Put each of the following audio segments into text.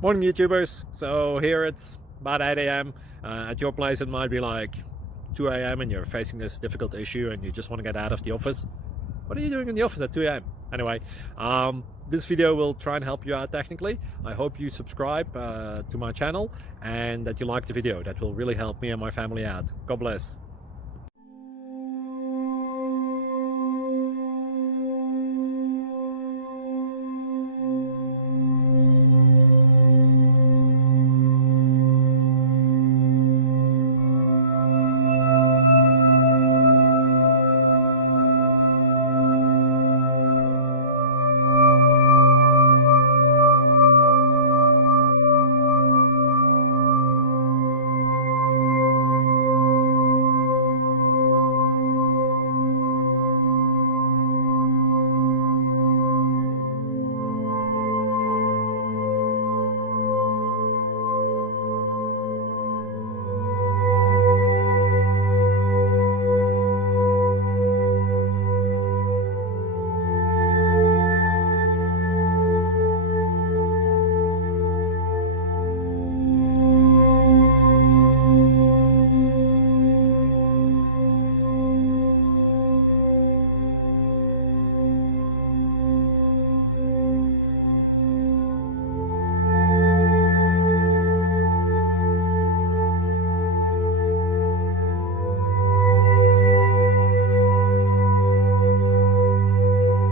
Morning, YouTubers. So here it's about 8 a.m. At your place, it might be like 2 a.m. and you're facing this difficult issue and you just want to get out of the office. What are you doing in the office at 2 a.m.? Anyway, this video will try and help you out technically. I hope you subscribe to my channel and that you like the video. That will really help me and my family out. God bless.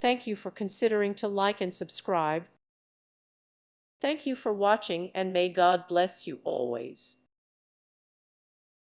Thank you for considering to like and subscribe. Thank you for watching, and may God bless you always.